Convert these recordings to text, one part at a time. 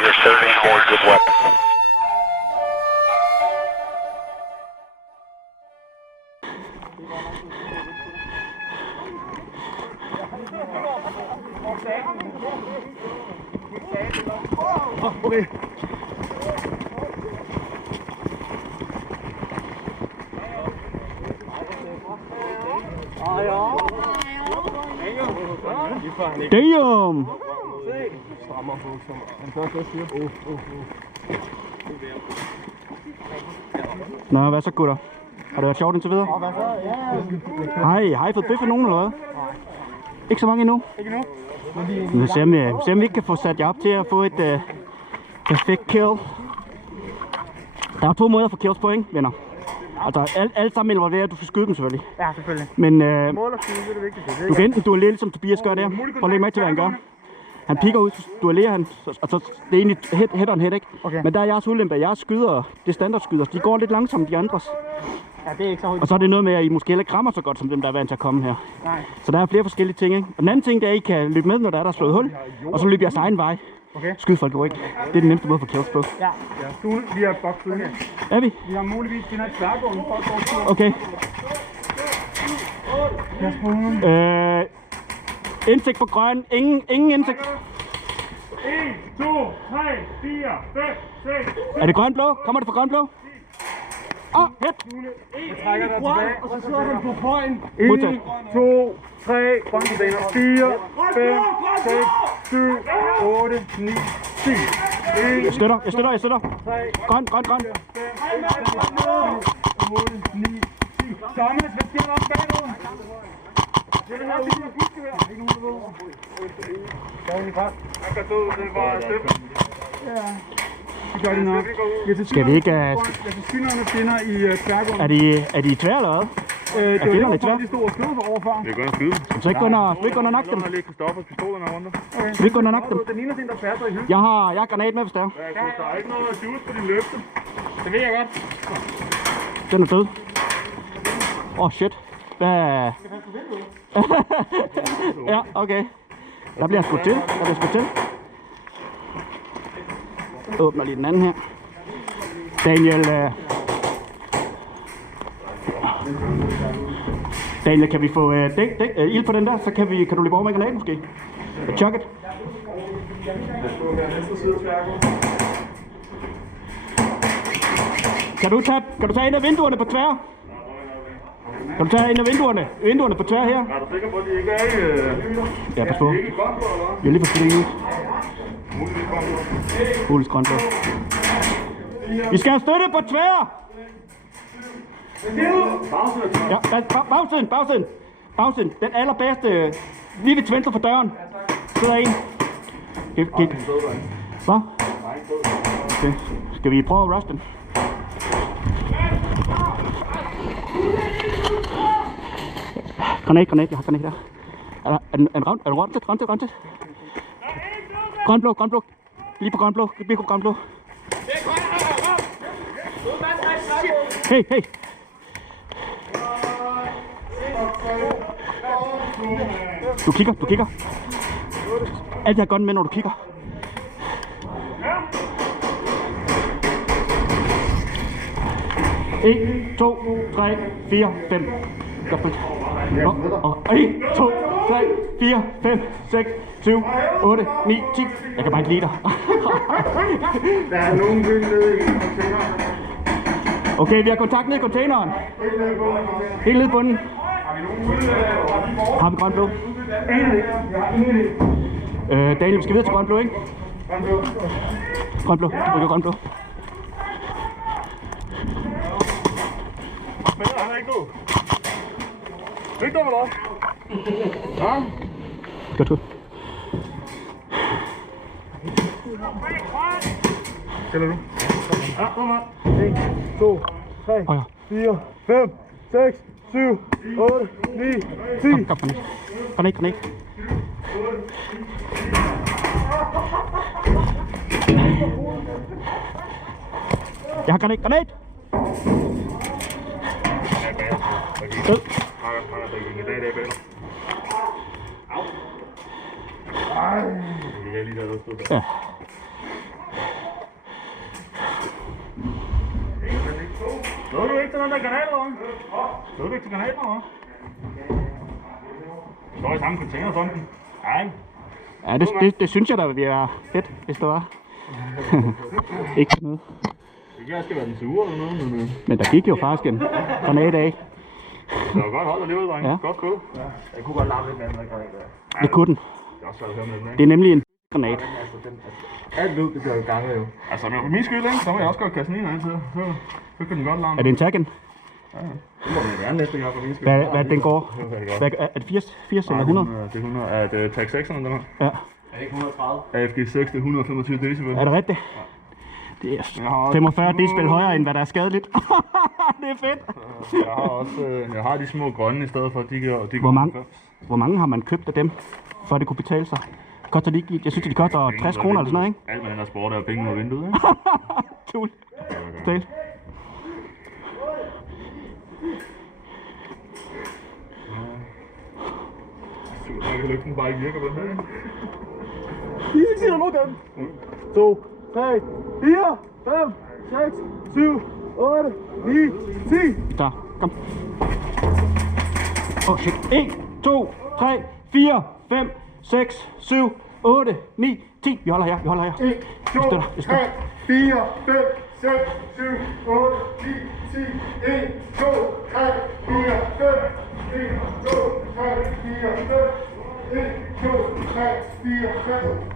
You're serving forward with weapon. Okay. Damn! Nå, hvad så, gutter? Har det været sjovt indtil videre? Hej, har I fået bøffer nogen eller hvad? Ikke så mange endnu? Ikke nu. Nu ser vi ikke kan få sat jer op til at få et perfekt kill. Der er 2 måder at få kills på, ikke, venner? Altså, alle sammen involverer, at du skal skyde dem selvfølgelig. Ja, selvfølgelig. Men Mål og skyde, det er det vigtigste. du kan enten duellere, som Tobias gør der. Prøv at lægge mærke til, hvad han gør. Han piker ud, så duellerer han, og så det er egentlig head on head, ikke? Okay. Men der er jeres ulempe. Jeres skyder, det er standardskyder. De går lidt langsomt, de andres. Ja, det er ikke så højt. Og så er det noget med, at I måske heller ikke rammer så godt, som dem, der er vant til at komme her. Nej. Så der er flere forskellige ting, ikke? Og den anden ting, det er, at I kan løbe med, når der er slået hul. Og så løber jeres egen vej. Okay. Skyd folk i ryggen. Det er den nemmeste måde at få kills på. Ja. Sune, vi har bokset her. Er vi? Vi har muligvis finder et tværgående for at gå. Okay. Jeg spurgte. Indsigt på grøn. Ingen indsigt. 1, 2, 3, 4, 5, 6. Er det grøn-blå? Kommer det fra grøn-blå? Hit! Jeg trækker dig tilbage, og så sidder han på højen. Modtaget. 1, 2, 3, grøn container. 4, 5, 6, 7, 8, 9, 10. Jeg støtter. Grøn. 8, 9, 10. Thomas, hvad sker der op bagud? Det er det her ude af buskevær. Ikke nogen, der ved. Jeg kan døde, det var Steffen. Ja. Det gør de nok. Skal vi ikke... Jeg skal skynerne finder i tværgården. Er de tvær eller hvad? Det var kvinderne derfor, de stod og skød for overfør. Vi kan skyde. Skal vi ikke gå ind og nakke dem? Der ligger Christoffers pistolerne rundt. Skal vi ikke gå ind og nakke dem? Den ligner sådan, der færder i hylden. Jeg har granat med, hvis det er. Der er ikke noget juice på din løfte. Det ved jeg godt. Den er død. Shit. Hvad? Ja, okay. Der bliver skudt til. Jeg åbner lige den anden her. Daniel, kan vi få ild på den der? Så kan du løbe over med granaten måske? Chuck it. Kan du tage en af vinduerne på tvær? Kan du tage en af vinduerne på tvær her? Er du sikker på, at de ikke er i... Ja, pas på. Ikke grønt, eller hvad? Jeg er lige forskellige ud. Muligvis grønt. Vi skal have støtte på tvær! Ja, bagsiden. Den allerbedste. Lige ved venstre for døren. Sidder en. Kig. Hvad? Okay. Skal vi prøve at rush den? Granat, jeg har granat der. Er den rentet? Grønblå. Lige på grønblå. Hey. Du kigger. Alt jeg gør med, når du kigger. En, 2, 3, 4, 5. Godt. 1, 2, 3, 4, 5, 6, 7, 8, 9, 10. Jeg kan bare ikke lide dig. Der er nogen byg nede i containeren. Okay, vi har kontakt ned i containeren. Helt nede i bunden. Har vi grøn-blå? Daniel, vi skal videre til grøn-blå, ikke? Grøn-blå. Du rykker grøn-blå. Han er ikke død. Ikke død, eller? Ja. Godt. Tæller du? Ja, kom her. 1, 2, 3, 4, 5, 6, 7, 8, 9, 10. Kom, granat. Jeg har granat. Han er dækket i dag, det er bedre. Jeg kan lige lade det stå der. Ja. Så er du ikke til den der granater, hva'? Så er du ikke til granater, hva'? Står i samme container som den. Nej. Ja, det synes jeg da ville være fedt, hvis det var. Ikke sådan noget. Det kan skal være den sure eller noget, men... Men der gik jo faktisk en granat af. Det var godt holdt alligevel, drenge. Ja. Godt spil. Ja. Jeg kunne godt larme lidt med den der granat der. Det kunne den. Det er også svært at høre med den, ikke? Det er nemlig en granat. Alt lyd, det bliver jo ganget jo. Altså, men for min skyld, ikke? Så må jeg også godt kaste den en anden side. Så kan den godt larme. Er det en Tagen? Ja, det må den være næste gang for min skyld. Hvad den går? Er det 80 eller 100? Det er 100. Er det Tag 6'erne, den her? Ja. Er det ikke 130? AFG 6 til 125 decibel. Er det rigtigt? Det er 45 decibel højere, end hvad der er skadeligt. Det er fedt. Jeg har de små grønne i stedet for, de går Hvor mange har man købt af dem, for det kunne betale sig? Koster de ikke? Jeg synes, de koster 60 kroner eller sådan noget, ikke? Alt med den der sport er penge ud af vinduet, ikke? Tul. Stil. Jeg kan lygten bare ikke virker på den her, ikke? Easy siger nu dem. 2, 3, 4, 5, 6, 7, 8, 9, 10. Der, kom. Åh, shit. 1, 2, 3, 4, 5, 6, 7, 8, 9, 10. Vi holder her, vi holder her. 1, 2, 3, 4, 5, 6, 7, 8, 9, 10. 1, 2, 3, 4, 5. 1, 2, 3, 4, 5. 1, 2, 3, 4, 5.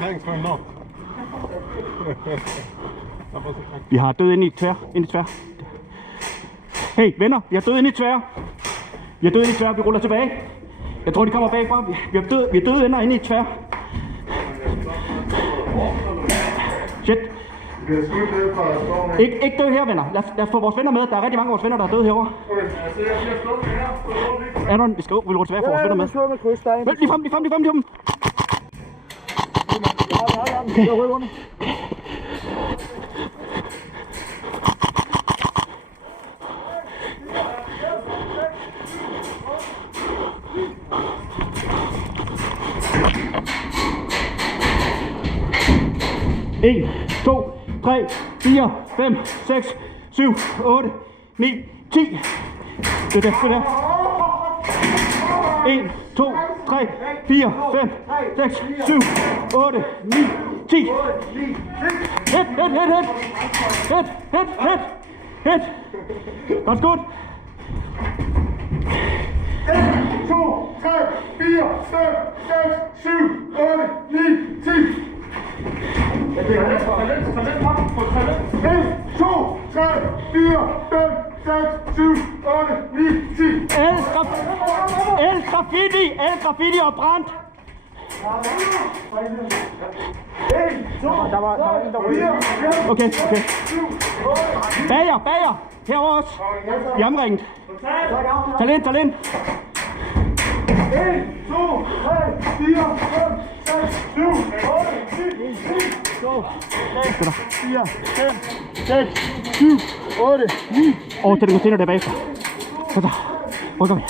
Thanks for enough. Vi har død inde i tvær. Hey venner, vi har død inde i tvær. Vi ruller tilbage. Jeg tror de kommer bagfra. Vi har døde venner inde i tvær. Shit. Ikke dø her, venner. Lad os få vores venner med. Der er rigtig mange af vores venner, der er døde herovre. Er der en? Vi skal rulle tilbage for vores venner med. Vent, lige frem. Okay. En, 2, 3, 4, 5, 6, 7, 8, 9, 10. Det der. 1, 2, 3, 4, 5, 6, 7, 8, 9, 10. Hit. Godt skud. 1, 2, 3, 4, 5, 6, 7, 8, 9, 10. 1, 2, 3, 4, 5, 6, 7, 8, 9, 10. El graffiti og brændt. 1, 2, 3, 4, 5, Okay. 7, 8, 9. Bager. Herovre også. I omringet. Tal ind. 1, 2, 3, 4, 5, 6, 7, 8, 9, 10. 2, 3, 4, 5, 6, 7, 8, 9. Over til den container der bagefter. Så rykker vi.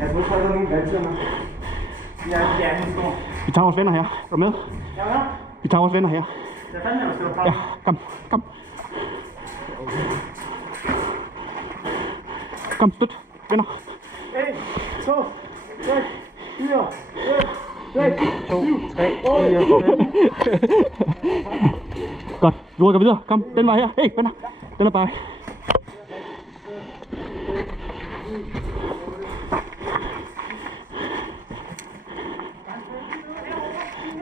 Jeg tror, der er nogle vandtømmer. Ja, nu står. Vi tager vores venner her. Er du med? Ja, hvad? Vi tager vores venner her. Jeg fandt jer, der skal Ja, kom. Kom, støt. Venner. 1, 2, 3, 4, 5, 6, 7, 3, 8. Godt, vi rykker videre. Kom, den var her. Hey, venner. Den er bare.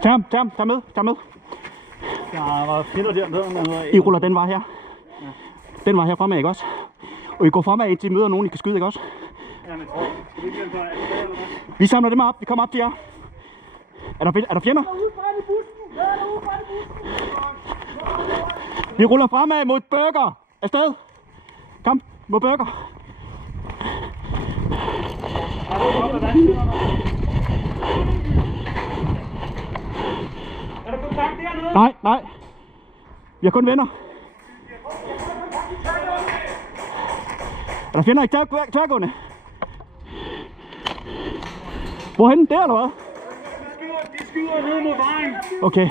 Tag med. Der var fjender dernede. I ruller den var her. Den var her fremad, ikke også? Og I går fremad, indtil I møder nogen, I kan skyde, ikke også? Ja, men skal vi ikke hjælpe dig? Vi samler dem op. Vi kommer op til jer. Er der fjender? Vi ruller fremad mod Burger. Afsted. Kom, mod Burger. Er der kontakt dernede? Nej. Vi har kun venner. Er der fjender i tværgående? Hvorhen? Der eller hvad? De skyder ned mod vejen. Okay.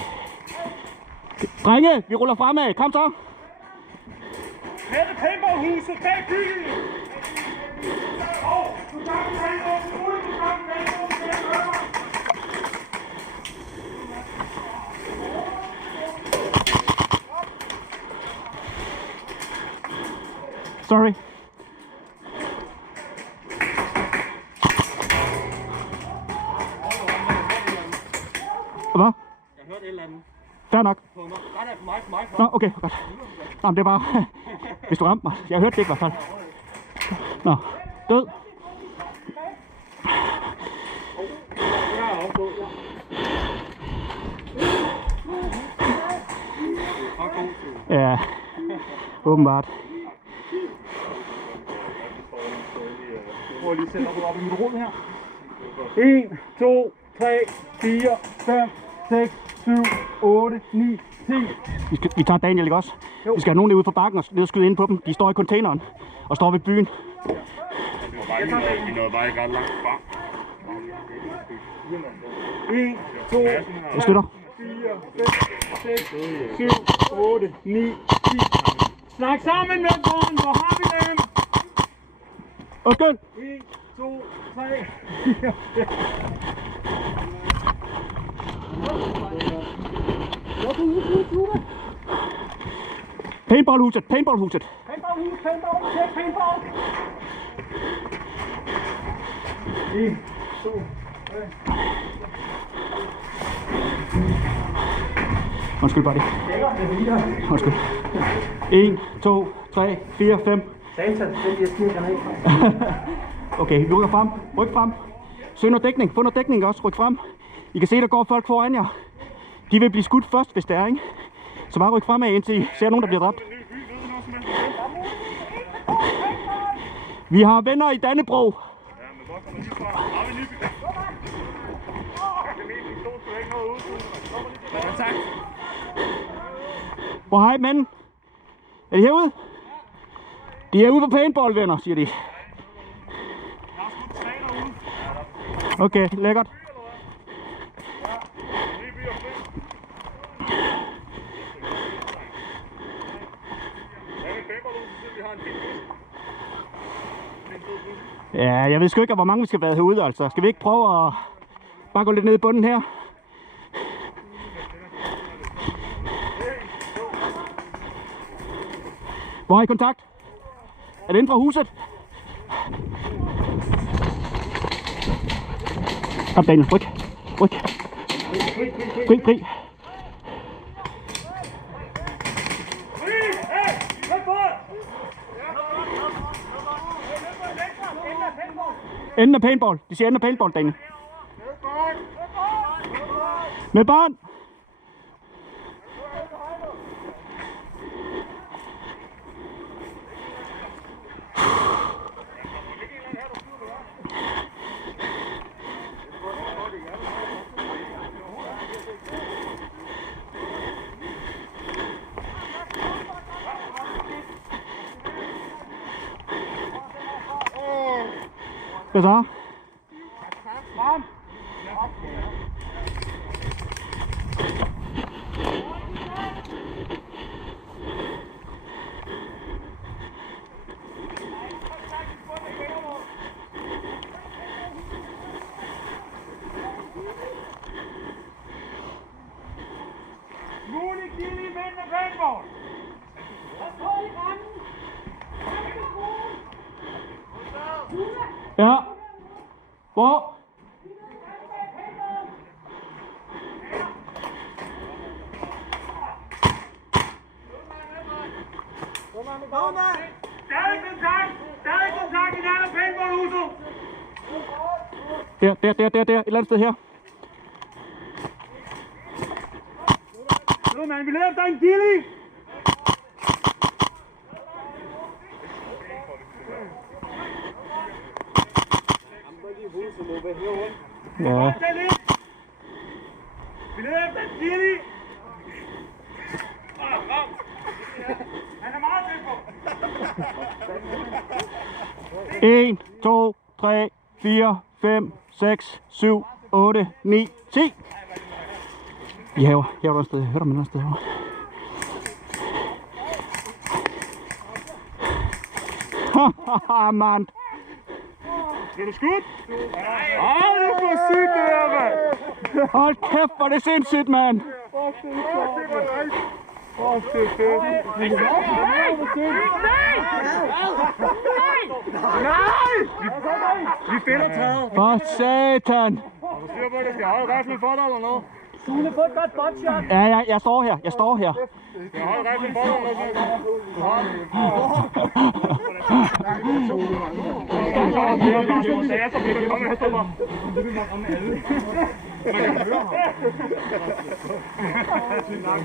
Drenge, vi ruller fremad. Kom så. Nede paintballhuset bag byen. Du tager den paintball ud. Du tager den paintball. Sorry. Hvad? Jeg hørte et eller andet. Fair nok. Nej, det er for mig. Nå, okay, godt. Nå, men det er bare, hvis du ramte mig. Jeg hørte det ikke i hvert fald. Nå, død. Ja, åbenbart. Jeg prøver lige at sætte op i mit rum her. 1, 2, 3, 4, 5, 6, 7, 8, 9, 10. Vi tager Daniel, ikke også? Jo. Vi skal have nogen ude på bakken og ned og skyde ind på dem. De står i containeren og står ved byen. Vi nåede bare ikke ret langt frem. 1, 2, Jeg støtter. 4, 5, 6, 7, 8, 9, 10. Snak sammen med børn, hvor har vi dem? Undskyld. 1, 2, 3, 4, 5. Paintballhuset. Paintball, check paintball. 1, 2, 3. Undskyld, buddy. Undskyld. 1, 2, 3, 4, 5. Satan, den bliver skidt granat. Okay, vi rykker frem. Ryk frem. Søg noget dækning. Få noget dækning også. Ryk frem. I kan se, der går folk foran jer. De vil blive skudt først, hvis det er, ikke? Så bare ryk fremad, indtil I ser nogen, der bliver dræbt. Vi har venner i Dannebro. Ja, men hvor kommer de fra? Har vi Nyby? Ja, tak. Hvor hej, manden? Er de herude? De er ude på paintball, venner, siger de. Okay, lækkert. Ja, jeg ved sgu ikke, hvor mange vi skal være herude, altså. Skal vi ikke prøve at bare gå lidt ned i bunden her? Hvor er I kontakt? Er det inden for huset? Kom, Daniel, ryk. Ryk. Fri. Enden af paintball. De siger enden af paintball, Daniel. Med barn. Hvad så? Mulig Gilly vinder paintball. Ja. Hvor? Der er kontakt i der paintballhuset. Der. Et eller andet sted her. Nu, mand, vi leder efter en Gilly. Ja. Vi leder efter en Gilly. Han er meget tæt på. 1, 2, 3, 4, 5, 6, 7, 8, 9, 10. Vi hæver der et sted. Hør der et sted herovre. Haha, mand. Bliver du skudt? Åh, det er for sygt det der, mand! Hold kæft, hvor er det sindssygt, mand. Fuck, det er fedt. Nej! Vi finder træet. For satan. Du siger på, at det skal holde riflen for dig eller noget? Sune, få et godt botshot. Ja, jeg står her. Jeg står her. Jeg holder riflen for dig eller noget? Du har den. Så bliver du kommet efter mig.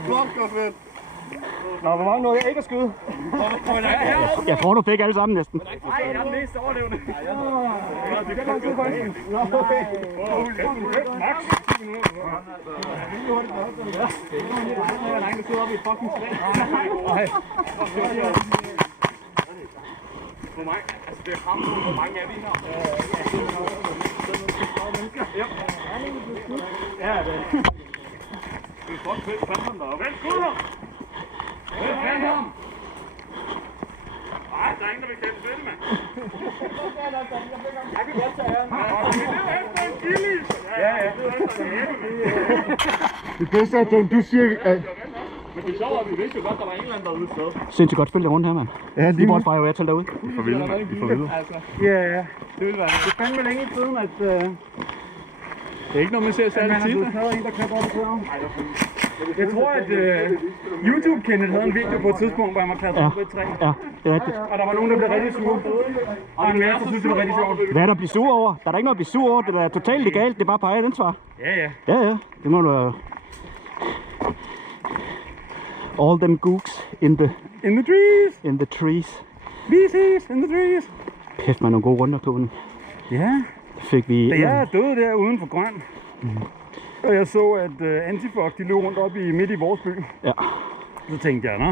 Fuck, hvor fedt. Nå, hvor mange nåede jeg ikke at skyde? Jeg tror, du fik alle sammen næsten. Nej, jeg er den mest overlevende. Hvor mange? Altså, det er ham, hvor mange er vi her? Ja, det er Det er godt fedt, fandt ham deroppe. Vent, skulder! Vent, fandt ham! Nej, der er ingen, der vil kende det, mand. Jeg kan godt tage æren. Vi løber efter en gillis! Ja. Vi løber efter en æble, mand. Det bedste er, at du siger, at... Men det er sjovt, at vi vidste jo godt, der var en eller anden derude et sted. Sindssygt godt spil rundt her, mand. Ja, Lige bort fra, jeg var til derude. Vi får vilde, mand. Vi får vilde. Ja, det ville være det. Det er fandme længe siden, at Det er ikke noget, man ser man særlig har tit. blevet taget en, der kan godt før. Jeg tror, at YouTube-Kenneth havde en video på et tidspunkt, hvor han var klatret op på et træ. Ja, det er rigtigt. Og der var nogen, der blev rigtig sure. Og en masse, der synes, det var rigtig sjovt. Hvad er der at blive sur over? Der er der ikke noget at blive sur over. Det er totalt legalt. Det er bare på eget ansvar. Ja. Ja. Det må du... All them gooks in the trees. VC's in the trees. Kæft, man, nogle gode runder, klubben. Ja, Fik vi... da jeg døde der uden for Grøn, og jeg så, at Antifog, de løb rundt op midt i vores by, Ja. så tænkte jeg, nå,